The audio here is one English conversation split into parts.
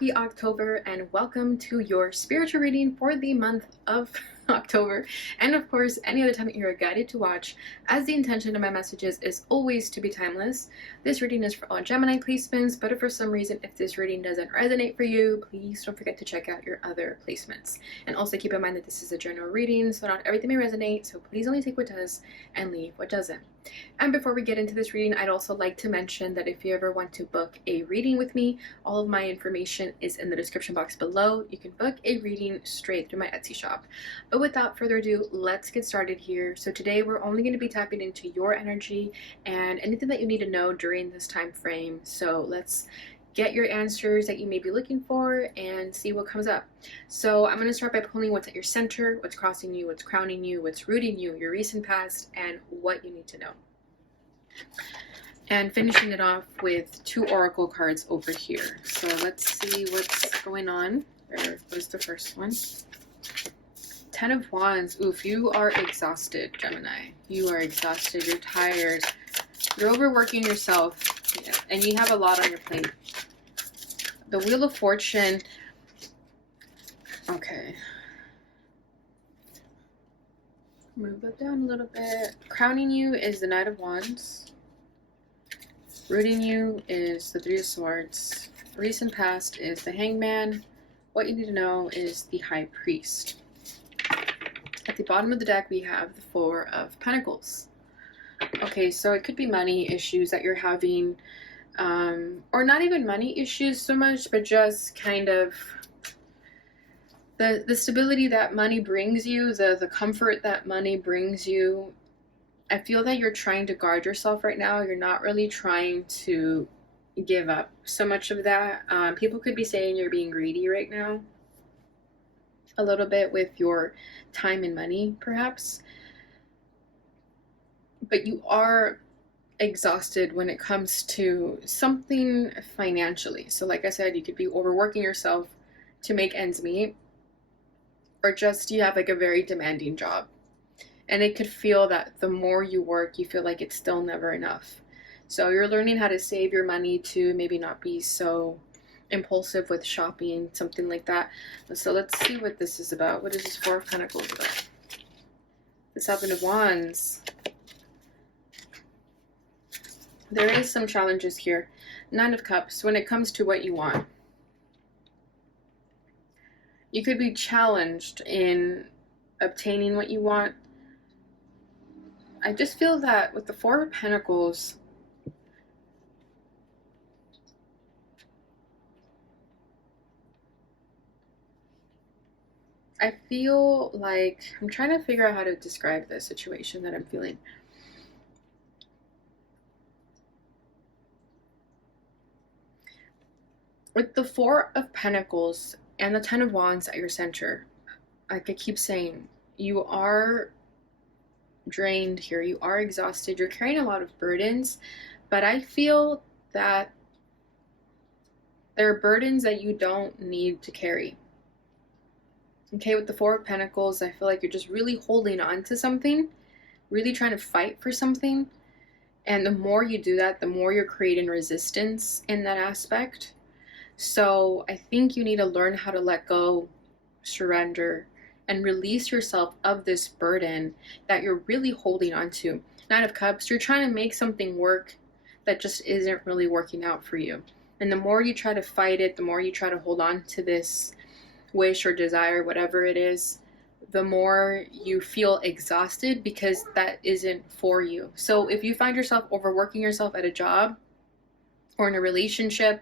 Happy October and welcome to your spiritual reading for the month of October, and of course any other time that you're guided to watch, as the intention of my messages is always to be timeless. This reading is for all Gemini placements, but if for some reason if this reading doesn't resonate for you, please don't forget to check out your other placements. And also keep in mind that this is a general reading, so not everything may resonate, so please only take what does and leave what doesn't. And before we get into this reading, I'd also like to mention that if you ever want to book a reading with me, all of my information is in the description box below. You can book a reading straight through my Etsy shop. But without further ado, let's get started here. So today we're only going to be tapping into your energy and anything that you need to know during this time frame. So let's get your answers that you may be looking for and see what comes up. So I'm going to start by pulling what's at your center, what's crossing you, what's crowning you, what's rooting you, your recent past, and what you need to know. And finishing it off with two oracle cards over here. So let's see what's going on. Where was the first one? 10 of Wands. Oof, you are exhausted, Gemini. You are exhausted. You're tired. You're overworking yourself. Yeah, and you have a lot on your plate. The Wheel of Fortune. Okay. Move it down a little bit. Crowning you is the Knight of Wands. Rooting you is the Three of Swords. Recent past is the Hangman. What you need to know is the High Priest. At the bottom of the deck, we have the Four of Pentacles. Okay, so it could be money issues that you're having, or not even money issues so much, but just kind of the stability that money brings you, the comfort that money brings you. I feel that you're trying to guard yourself right now. You're not really trying to give up so much of that. People could be saying you're being greedy right now, a little bit with your time and money, perhaps. But you are exhausted when it comes to something financially. So like I said, you could be overworking yourself to make ends meet, or just you have like a very demanding job. And it could feel that the more you work, you feel like it's still never enough. So you're learning how to save your money to maybe not be so impulsive with shopping, something like that. So let's see what this is about. What is this Four of Pentacles about? The Seven of Wands. There is some challenges here. Nine of Cups, when it comes to what you want. You could be challenged in obtaining what you want. I just feel that with the Four of Pentacles, I feel like I'm trying to figure out how to describe the situation that I'm feeling. With the Four of Pentacles and the Ten of Wands at your center, like I keep saying, you are drained here. You are exhausted. You're carrying a lot of burdens, but I feel that there are burdens that you don't need to carry. Okay, with the Four of Pentacles, I feel like you're just really holding on to something, really trying to fight for something. And the more you do that, the more you're creating resistance in that aspect. So I think you need to learn how to let go, surrender, and release yourself of this burden that you're really holding on to. Nine of Cups, you're trying to make something work that just isn't really working out for you. And the more you try to fight it, the more you try to hold on to this wish or desire, whatever it is, the more you feel exhausted because that isn't for you. So if you find yourself overworking yourself at a job or in a relationship,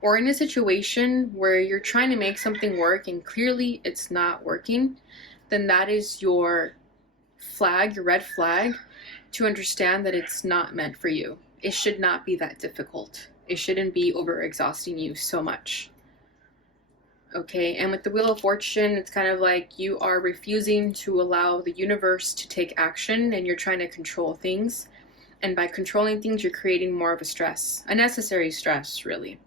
or in a situation where you're trying to make something work and clearly it's not working, then that is your flag, your red flag, to understand that it's not meant for you. It should not be that difficult. It shouldn't be overexhausting you so much. Okay, and with the Wheel of Fortune, it's kind of like you are refusing to allow the universe to take action and you're trying to control things. And by controlling things, you're creating more of a stress, a necessary stress, really.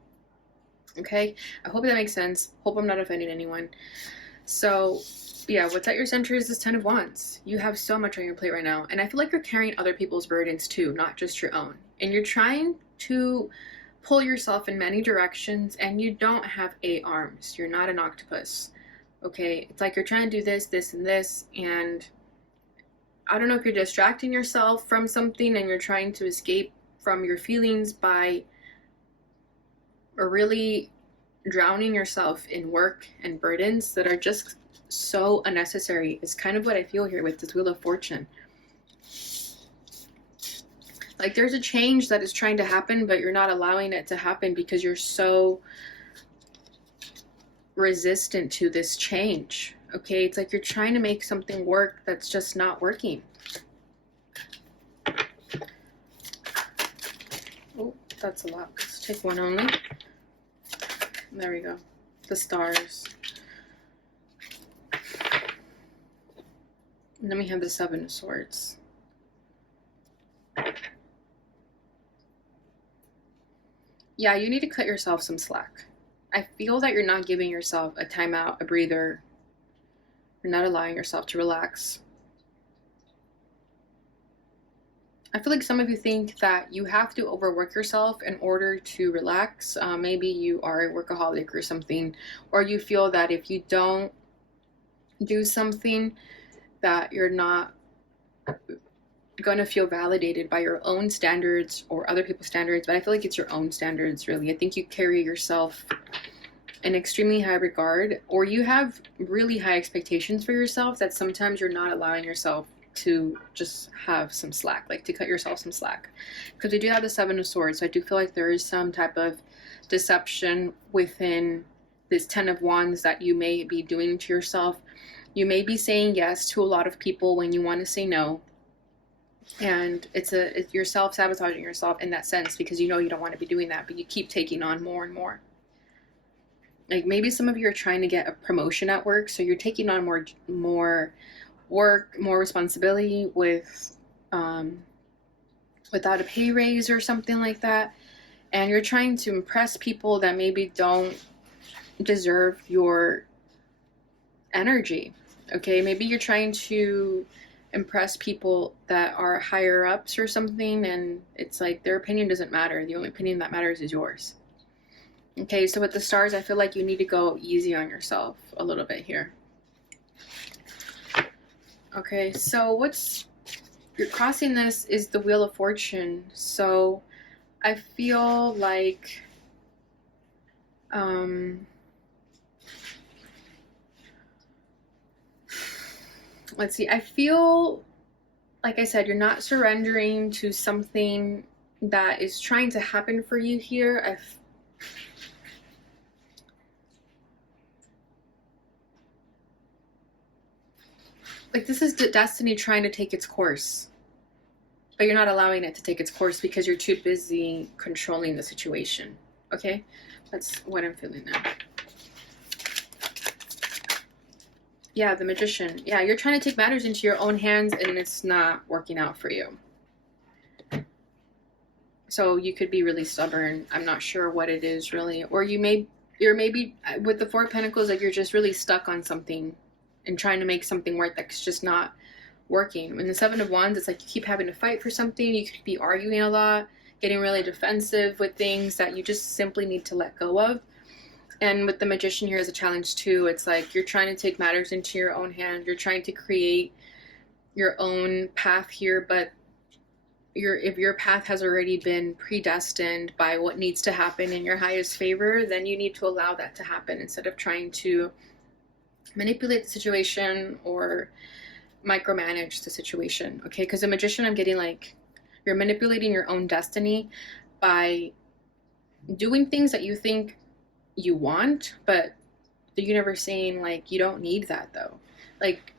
Okay, I hope that makes sense. Hope I'm not offending anyone. So yeah, what's at your center is this Ten of Wands. You have so much on your plate right now. And I feel like you're carrying other people's burdens too, not just your own. And you're trying to pull yourself in many directions, and you don't have 8 arms. You're not an octopus. Okay, it's like you're trying to do this, this, and this, and I don't know if you're distracting yourself from something and you're trying to escape from your feelings by really drowning yourself in work and burdens that are just so unnecessary. Is kind of what I feel here with this Wheel of Fortune. Like there's a change that is trying to happen, but you're not allowing it to happen because you're so resistant to this change. Okay, it's like you're trying to make something work that's just not working. Oh, that's a lot. Let's take one only. There we go. The stars. And then we have the Seven of Swords. Yeah, you need to cut yourself some slack. I feel that you're not giving yourself a timeout, a breather. You're not allowing yourself to relax. I feel like some of you think that you have to overwork yourself in order to relax. Maybe you are a workaholic or something, or you feel that if you don't do something that you're not going to feel validated by your own standards or other people's standards. But I feel like it's your own standards, really. I think you carry yourself in extremely high regard, or you have really high expectations for yourself that sometimes you're not allowing yourself to just have some slack, like to cut yourself some slack. Because we do have the Seven of Swords, so I do feel like there is some type of deception within this Ten of Wands that you may be doing to yourself. You may be saying yes to a lot of people when you want to say no. And you're self-sabotaging yourself in that sense, because you know you don't want to be doing that, but you keep taking on more and more. Like maybe some of you are trying to get a promotion at work, so you're taking on more work, more responsibility without a pay raise or something like that, and you're trying to impress people that maybe don't deserve your energy. Okay, maybe you're trying to impress people that are higher ups or something, and it's like their opinion doesn't matter. The only opinion that matters is yours. Okay, so with the stars, I feel like you need to go easy on yourself a little bit here. Okay, so you're crossing this is the Wheel of Fortune. So I feel like let's see, I feel like I said, you're not surrendering to something that is trying to happen for you here. Like this is destiny trying to take its course, but you're not allowing it to take its course because you're too busy controlling the situation. Okay, that's what I'm feeling now. Yeah, the Magician. Yeah, you're trying to take matters into your own hands and it's not working out for you. So you could be really stubborn. I'm not sure what it is really. Or you're maybe with the Four of Pentacles, like you're just really stuck on something and trying to make something work that's just not working. When the Seven of Wands, it's like you keep having to fight for something. You could be arguing a lot, getting really defensive with things that you just simply need to let go of. And with the Magician here as a challenge too, it's like you're trying to take matters into your own hand. You're trying to create your own path here, but if your path has already been predestined by what needs to happen in your highest favor, then you need to allow that to happen instead of trying to manipulate the situation or micromanage the situation. Okay, because the Magician, I'm getting like you're manipulating your own destiny by doing things that you think you want, but the universe saying like you don't need that though. Like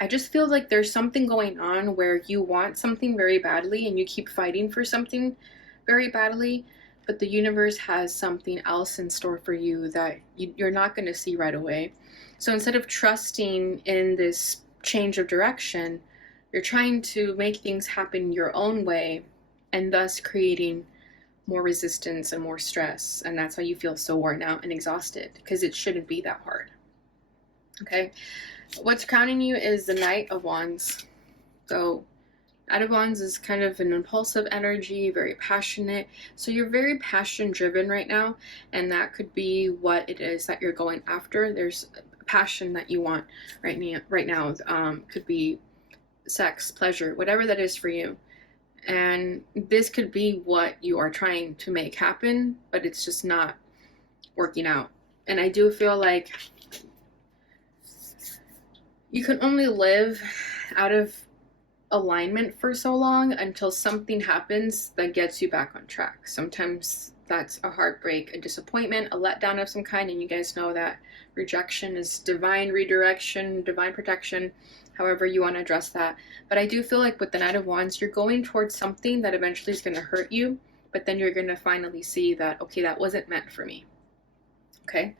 I just feel like there's something going on where you want something very badly and you keep fighting for something very badly, but the universe has something else in store for you that you're not going to see right away. So instead of trusting in this change of direction, you're trying to make things happen your own way and thus creating more resistance and more stress, and that's why you feel so worn out and exhausted, because it shouldn't be that hard. Okay, what's crowning you is the Knight of Wands. So Knight of Wands is kind of an impulsive energy, very passionate. So you're very passion driven right now, and that could be what it is that you're going after. There's passion that you want right now. Could be sex, pleasure, whatever that is for you. And this could be what you are trying to make happen, but it's just not working out. And I do feel like you can only live out of alignment for so long until something happens that gets you back on track. Sometimes that's a heartbreak, a disappointment, a letdown of some kind, and you guys know that rejection is divine redirection, divine protection, however you want to address that. But I do feel like with the Knight of Wands, you're going towards something that eventually is going to hurt you, but then you're going to finally see that, okay, that wasn't meant for me. Okay.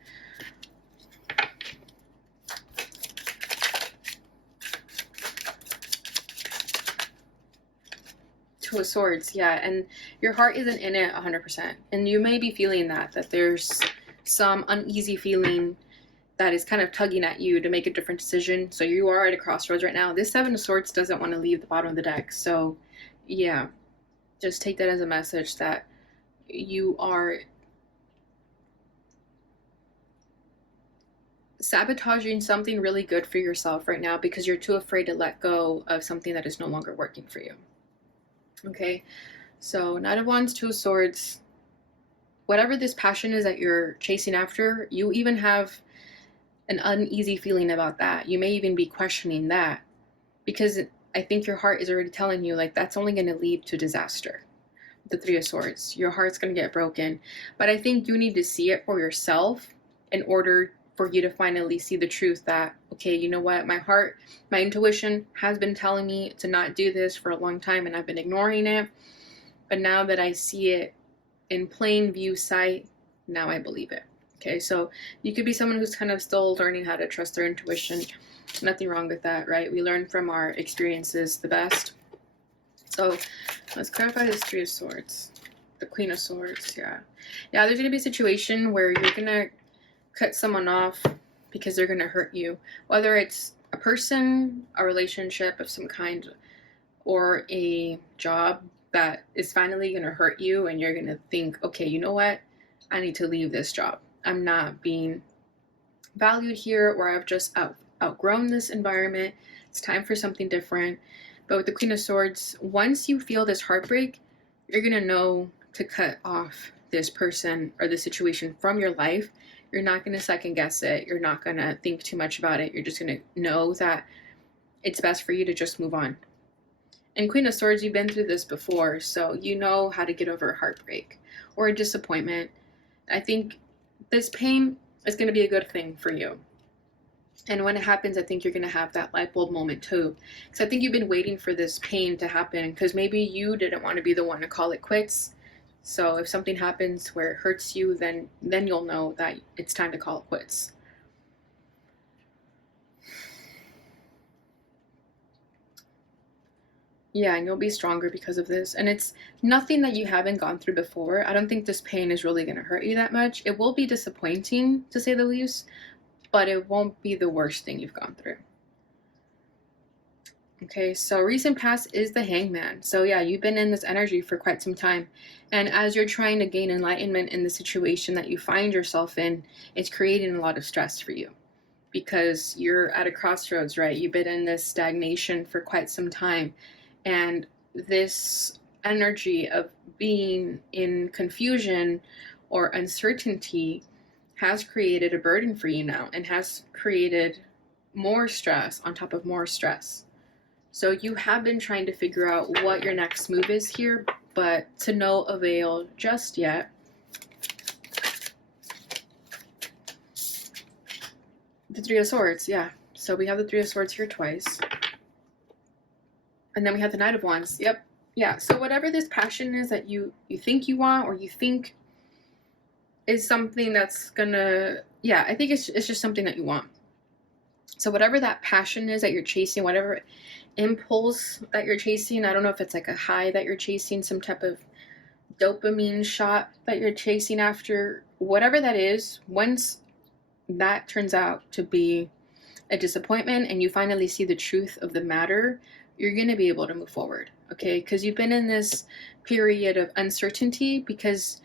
Two of Swords, yeah, and your heart isn't in it 100%, and you may be feeling that there's some uneasy feeling that is kind of tugging at you to make a different decision. So you are at a crossroads right now. This Seven of Swords doesn't want to leave the bottom of the deck, so yeah, just take that as a message that you are sabotaging something really good for yourself right now because you're too afraid to let go of something that is no longer working for you. Okay, so Knight of Wands, Two of Swords, whatever this passion is that you're chasing after, you even have an uneasy feeling about that. You may even be questioning that because I think your heart is already telling you like that's only going to lead to disaster. The Three of Swords, your heart's going to get broken, but I think you need to see it for yourself in order for you to finally see the truth that, okay, you know what, my heart, my intuition has been telling me to not do this for a long time and I've been ignoring it, but now that I see it in plain view sight, now I believe it. Okay, so you could be someone who's kind of still learning how to trust their intuition. Nothing wrong with that, right? We learn from our experiences the best. So let's clarify this Three of Swords. The Queen of Swords, yeah. Yeah, there's going to be a situation where you're going to cut someone off because they're going to hurt you. Whether it's a person, a relationship of some kind, or a job that is finally going to hurt you and you're going to think, okay, you know what? I need to leave this job. I'm not being valued here, or I've just outgrown this environment. It's time for something different. But with the Queen of Swords, once you feel this heartbreak, you're going to know to cut off this person or the situation from your life. You're not going to second guess it. You're not going to think too much about it. You're just going to know that it's best for you to just move on. And Queen of Swords, you've been through this before, so you know how to get over a heartbreak or a disappointment. I think this pain is going to be a good thing for you. And when it happens, I think you're going to have that light bulb moment too. Because I think you've been waiting for this pain to happen because maybe you didn't want to be the one to call it quits. So if something happens where it hurts you, then you'll know that it's time to call it quits. Yeah, and you'll be stronger because of this. And it's nothing that you haven't gone through before. I don't think this pain is really going to hurt you that much. It will be disappointing, to say the least, but it won't be the worst thing you've gone through. Okay, so recent past is the Hangman. So yeah, you've been in this energy for quite some time. And as you're trying to gain enlightenment in the situation that you find yourself in, it's creating a lot of stress for you. Because you're at a crossroads, right? You've been in this stagnation for quite some time. And this energy of being in confusion or uncertainty has created a burden for you now and has created more stress on top of more stress. So you have been trying to figure out what your next move is here, but to no avail just yet. The Three of Swords, yeah. So we have the Three of Swords here twice. And then we have the Knight of Wands. Yep. Yeah. So whatever this passion is that you think you want, or you think is something that's gonna, yeah, I think it's just something that you want. So whatever that passion is that you're chasing, whatever impulse that you're chasing, I don't know if it's like a high that you're chasing, some type of dopamine shot that you're chasing after, whatever that is, once that turns out to be a disappointment and you finally see the truth of the matter, you're going to be able to move forward, okay? Because you've been in this period of uncertainty, because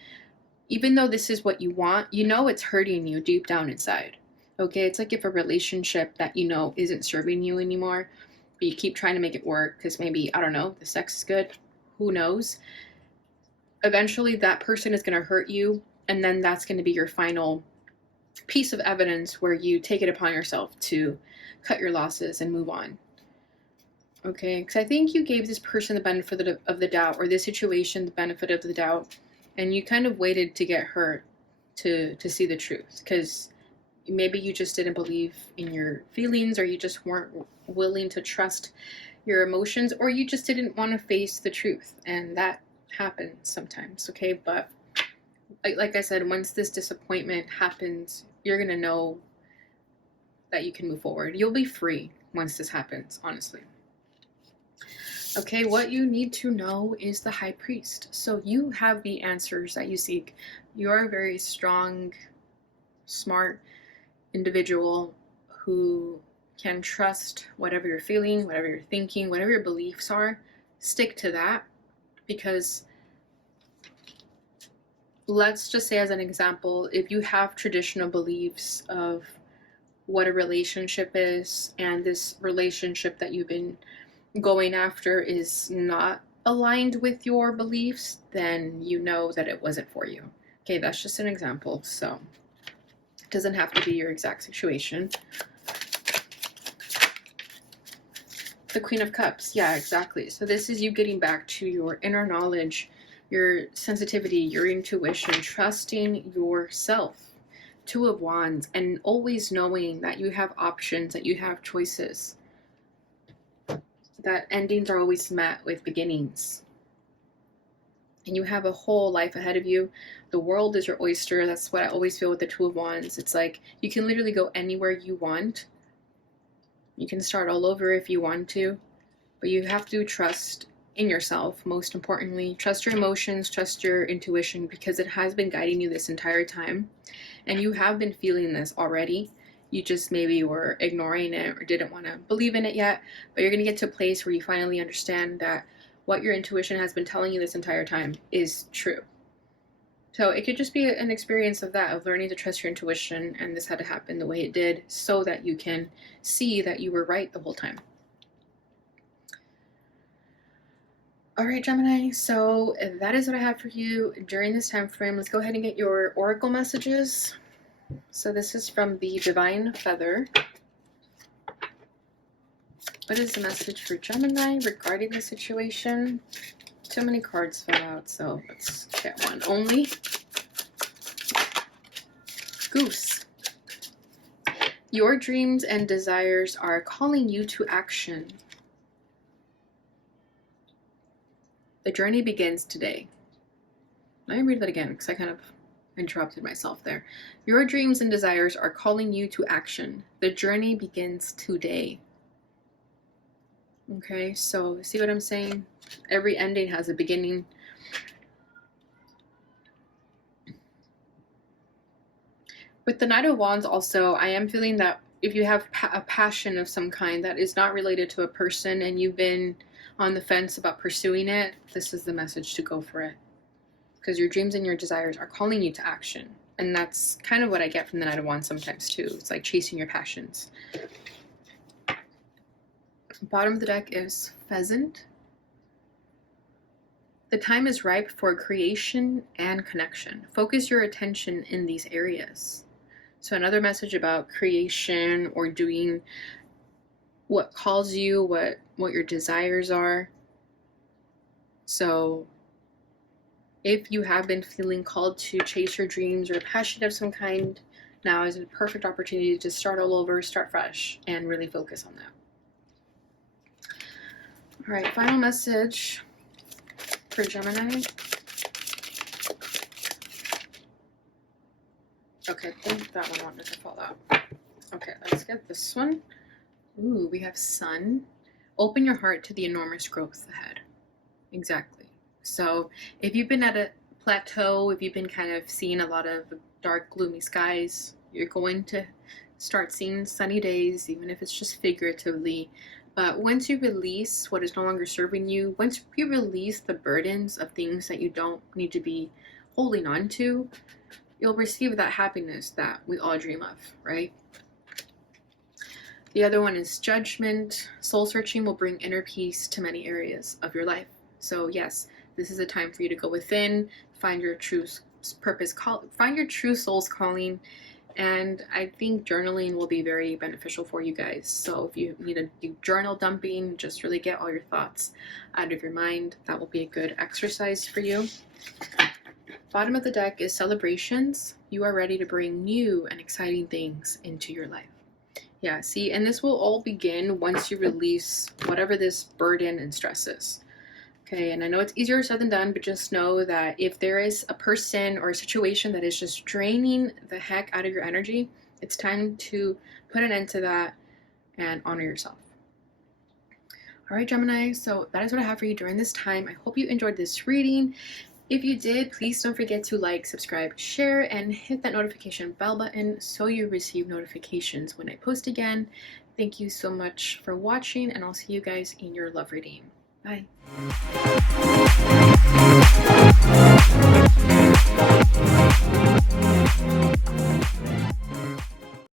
even though this is what you want, you know it's hurting you deep down inside, okay? It's like if a relationship that you know isn't serving you anymore, but you keep trying to make it work because maybe, I don't know, the sex is good, who knows? Eventually that person is going to hurt you, and then that's going to be your final piece of evidence where you take it upon yourself to cut your losses and move on. Okay, because I think you gave this person the benefit of the doubt, or this situation the benefit of the doubt, and you kind of waited to get hurt to see the truth, because maybe you just didn't believe in your feelings, or you just weren't willing to trust your emotions, or you just didn't want to face the truth, and that happens sometimes, okay? But like I said, once this disappointment happens, you're going to know that you can move forward. You'll be free once this happens, honestly. Okay, what you need to know is the High Priest. So you have the answers that you seek. You are a very strong, smart individual who can trust whatever you're feeling, whatever you're thinking, whatever your beliefs are. Stick to that, because let's just say, as an example, if you have traditional beliefs of what a relationship is, and this relationship that you've been going after is not aligned with your beliefs, then you know that it wasn't for you. Okay, that's just an example, so it doesn't have to be your exact situation. The Queen of Cups, yeah, exactly. So this is you getting back to your inner knowledge, your sensitivity, your intuition, trusting yourself. Two of Wands, and always knowing that you have options, that you have choices, that endings are always met with beginnings, and you have a whole life ahead of you. The world is your oyster. That's what I always feel with the Two of Wands. It's like you can literally go anywhere you want. You can start all over if you want to, but you have to trust in yourself. Most importantly, trust your emotions, trust your intuition, because it has been guiding you this entire time, and you have been feeling this already. You just maybe were ignoring it or didn't want to believe in it yet, but you're going to get to a place where you finally understand that what your intuition has been telling you this entire time is true. So it could just be an experience of that, of learning to trust your intuition, and this had to happen the way it did so that you can see that you were right the whole time. All right, Gemini, so that is what I have for you during this time frame. Let's go ahead and get your oracle messages. So this is from the Divine Feather. What is the message for Gemini regarding the situation? Too many cards fell out, so let's get one only. Goose. Your dreams and desires are calling you to action. The journey begins today. Let me read that again, because I kind of interrupted myself there. Your dreams and desires are calling you to action. The journey begins today. Okay, so see what I'm saying? Every ending has a beginning. With the Knight of Wands also, I am feeling that if you have a passion of some kind that is not related to a person, and you've been on the fence about pursuing it, this is the message to go for it. Because your dreams and your desires are calling you to action. And that's kind of what I get from the Knight of Wands sometimes too. It's like chasing your passions. Bottom of the deck is Pheasant. The time is ripe for creation and connection. Focus your attention in these areas. So another message about creation, or doing what calls you, what your desires are. So if you have been feeling called to chase your dreams or passion of some kind, now is a perfect opportunity to start all over, start fresh, and really focus on that. All right, final message for Gemini. Okay, I think that one wanted to fall out. Okay, let's get this one. Ooh, we have Sun. Open your heart to the enormous growth ahead. Exactly. So if you've been at a plateau, if you've been kind of seeing a lot of dark, gloomy skies, you're going to start seeing sunny days, even if it's just figuratively. But once you release what is no longer serving you, once you release the burdens of things that you don't need to be holding on to, you'll receive that happiness that we all dream of, right? The other one is judgment. Soul searching will bring inner peace to many areas of your life. So yes, this is a time for you to go within, find your true purpose, find your true soul's calling. And I think journaling will be very beneficial for you guys. So if you need to do journal dumping, just really get all your thoughts out of your mind, that will be a good exercise for you. Bottom of the deck is celebrations. You are ready to bring new and exciting things into your life. Yeah, see, and this will all begin once you release whatever this burden and stress is. Okay, and I know it's easier said than done, but just know that if there is a person or a situation that is just draining the heck out of your energy, it's time to put an end to that and honor yourself. All right, Gemini, so that is what I have for you during this time. I hope you enjoyed this reading. If you did, please don't forget to like, subscribe, share, and hit that notification bell button so you receive notifications when I post again. Thank you so much for watching, and I'll see you guys in your love reading. Bye.